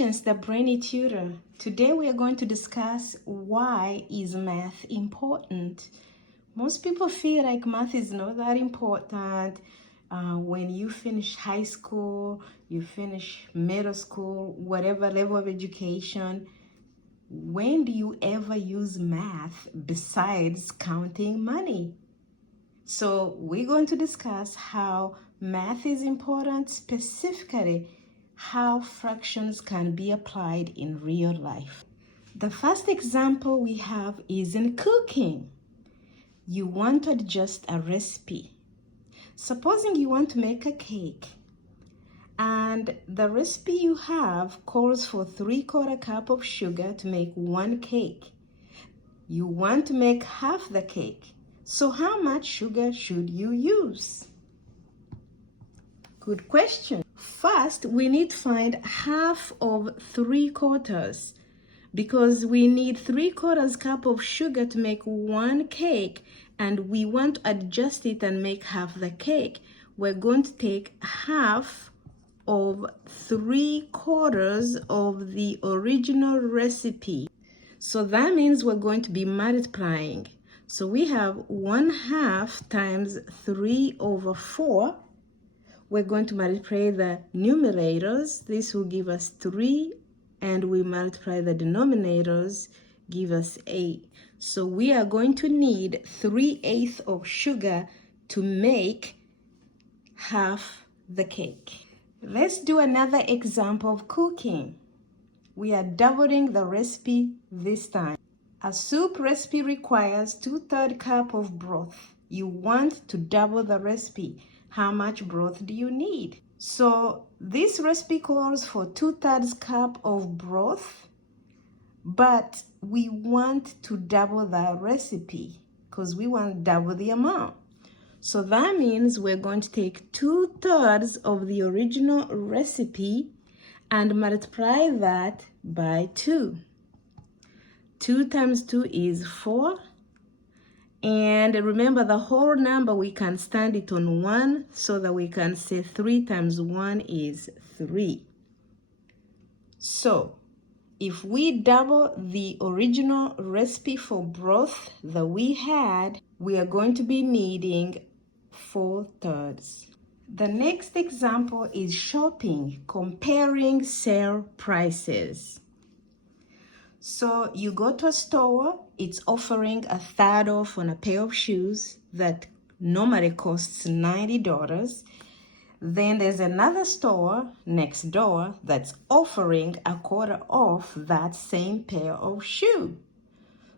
Patience, the Brainy Tutor. Today we are going to discuss why is math important. Most people feel like math is not that important. When you finish high school, you finish middle school, whatever level of education, when do you ever use math besides counting money? So we're going to discuss how math is important, specifically how fractions can be applied in real life. The first example we have is in cooking. You want to adjust a recipe. Supposing you want to make a cake, and the recipe you have calls for 3/4 cup of sugar to make one cake. You want to make half the cake. So how much sugar should you use? Good question. First, we need to find half of 3/4 because we need 3/4 cup of sugar to make one cake, and we want to adjust it and make half the cake. We're going to take half of 3/4 of the original recipe. So that means we're going to be multiplying. So we have 1/2 times 3/4. We're going to multiply the numerators. This will give us 3, and we multiply the denominators, give us 8. So we are going to need 3/8 of sugar to make half the cake. Let's do another example of cooking. We are doubling the recipe this time. A soup recipe requires 2/3 cup of broth. You want to double the recipe. How much broth do you need? So this recipe calls for 2/3 cup of broth, but we want to double the recipe because we want double the amount. So that means we're going to take 2/3 of the original recipe and multiply that by 2. 2 times 2 is 4. And remember, the whole number, we can stand it on 1 so that we can say 3 times 1 is 3. So if we double the original recipe for broth that we had, we are going to be needing 4/3. The next example is shopping, comparing sale prices. So you go to a store, it's offering 1/3 off on a pair of shoes that normally costs $90. Then there's another store next door that's offering 1/4 off that same pair of shoe.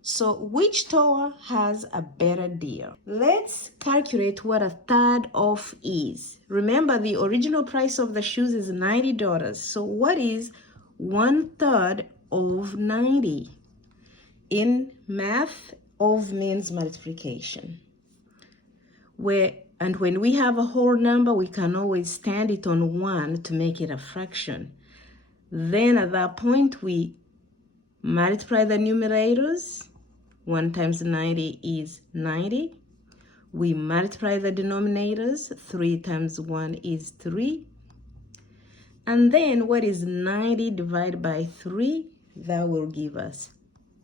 So which store has a better deal? Let's calculate what 1/3 off is. Remember, the original price of the shoes is $90. So what is 1/3 of 90? In math, of means multiplication. And when we have a whole number, we can always stand it on 1 to make it a fraction. Then at that point, we multiply the numerators. 1 times 90 is 90. We multiply the denominators. 3 times 1 is 3. And then what is 90 divided by 3? That will give us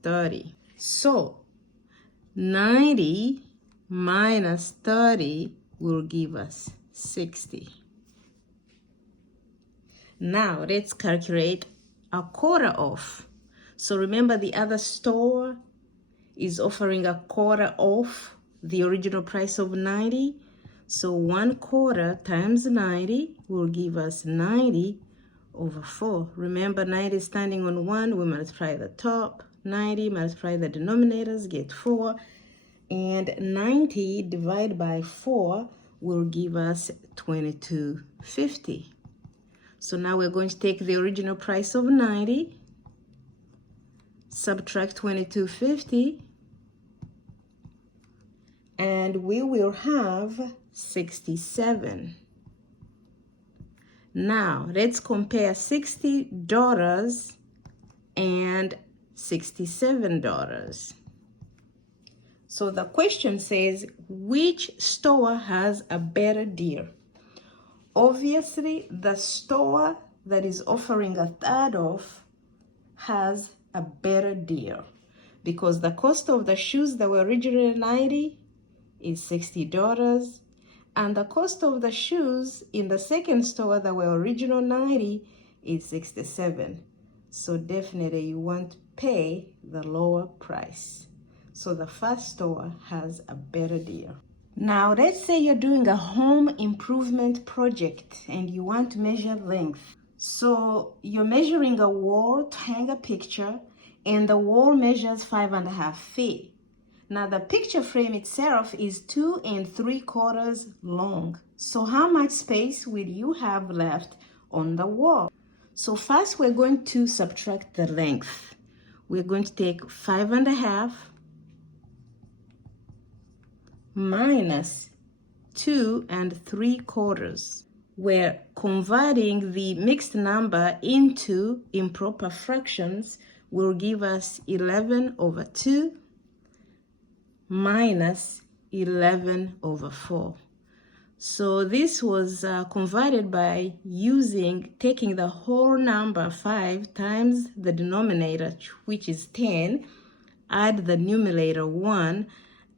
30. So 90 minus 30 will give us 60. Now let's calculate 1/4 off. So remember, the other store is offering 1/4 off the original price of 90. So 1/4 times 90 will give us 90 over 4. Remember, 90 is standing on 1. We multiply the top. 90 multiply the denominators, get 4. And 90 divided by 4 will give us 22.50. So now we're going to take the original price of 90, subtract 22.50, and we will have 67. Now let's compare $60 and $67. So the question says, which store has a better deal? Obviously, the store that is offering a third off has a better deal, because the cost of the shoes that were originally $90 is $60, and the cost of the shoes in the second store that were original $90 is $67. So definitely you want to pay the lower price. So the first store has a better deal. Now let's say you're doing a home improvement project and you want to measure length. So you're measuring a wall to hang a picture, and the wall measures 5.5 feet. Now the picture frame itself is 2 3/4 long. So how much space will you have left on the wall? So first we're going to subtract the length. We're going to take 5.5 minus 2 3/4. We're converting the mixed number into improper fractions will give us 11/2 minus 11/4. So this was converted by taking the whole number 5 times the denominator, which is 10, add the numerator 1,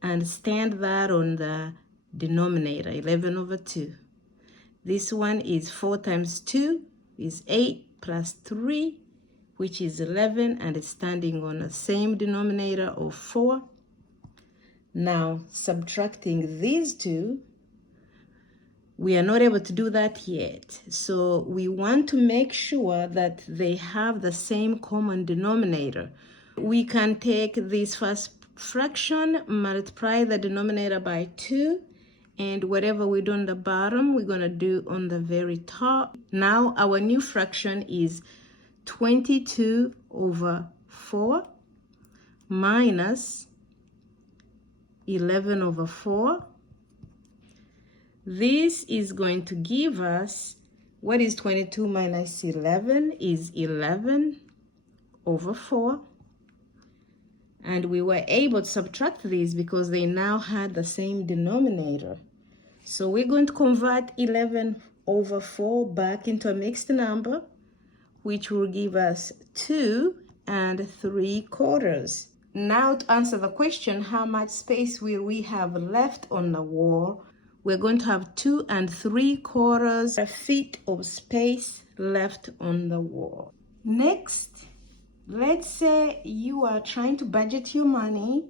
and stand that on the denominator, 11/2. This one is 4 times 2 is 8 plus 3, which is 11, and it's standing on the same denominator of 4. Now, subtracting these two, we are not able to do that yet. So we want to make sure that they have the same common denominator. We can take this first fraction, multiply the denominator by 2, and whatever we do on the bottom, we're going to do on the very top. Now our new fraction is 22/4 minus 11/4. This is going to give us, what is 22 minus 11 is 11/4. And we were able to subtract these because they now had the same denominator. So we're going to convert 11/4 back into a mixed number, which will give us 2 3/4. Now to answer the question, how much space will we have left on the wall? We're going to have 2 3/4 feet of space left on the wall. Next, let's say you are trying to budget your money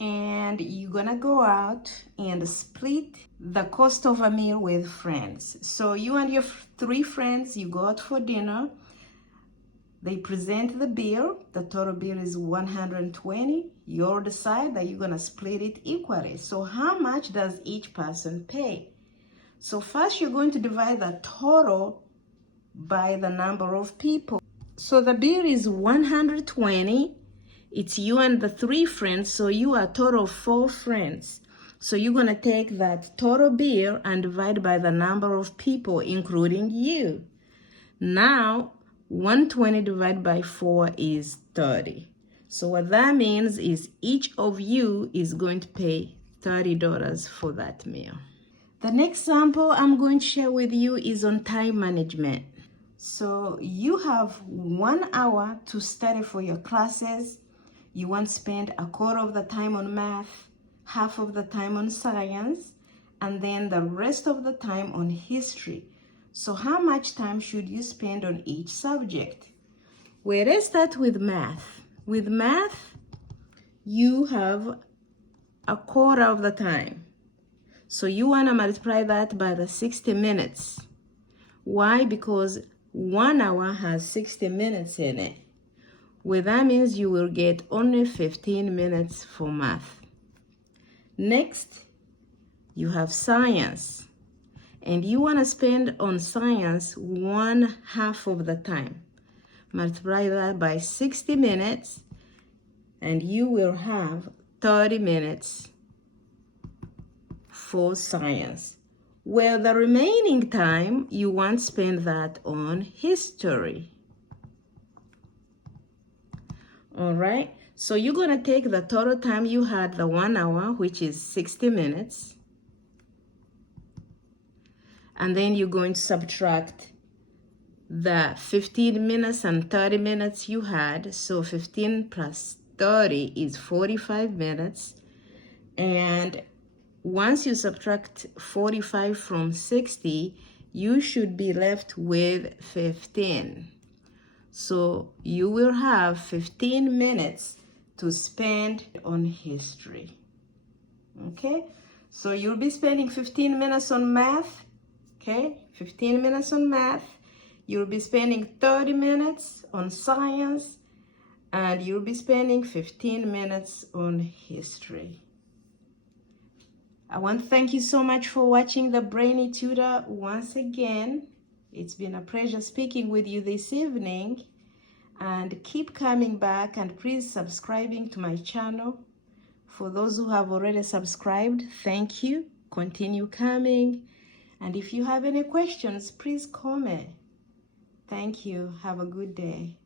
and you're gonna go out and split the cost of a meal with friends. So you and your 3 friends, you go out for dinner. They present the bill. The total bill is $120. You'll decide that you're gonna split it equally. So how much does each person pay? So first you're going to divide the total by the number of people. So the bill is $120. It's you and the 3 friends, so you are a total of 4 friends. So you're gonna take that total bill and divide by the number of people, including you. Now, 120 divided by 4 is 30. So what that means is each of you is going to pay $30 for that meal. The next example I'm going to share with you is on time management. So you have 1 hour to study for your classes. You want to spend a quarter of the time on math, half of the time on science, and then the rest of the time on history. So how much time should you spend on each subject? Well, let's start with math. With math, you have a quarter of the time. So you want to multiply that by the 60 minutes. Why? Because 1 hour has 60 minutes in it. Well, that means you will get only 15 minutes for math. Next, you have science. And you want to spend on science 1/2 of the time. Multiply that by 60 minutes, and you will have 30 minutes for science. Well, the remaining time, you want to spend that on history. All right, so you're going to take the total time you had, the 1 hour, which is 60 minutes, and then you're going to subtract the 15 minutes and 30 minutes you had. So 15 plus 30 is 45 minutes. And once you subtract 45 from 60, you should be left with 15. So you will have 15 minutes to spend on history. Okay? So you'll be spending 15 minutes on math. Okay? 15 minutes on math. You'll be spending 30 minutes on science. And you'll be spending 15 minutes on history. I want to thank you so much for watching the Brainy Tutor once again. It's been a pleasure speaking with you this evening. And keep coming back, and please subscribing to my channel. For those who have already subscribed, thank you. Continue coming. And if you have any questions, please comment. Thank you. Have a good day.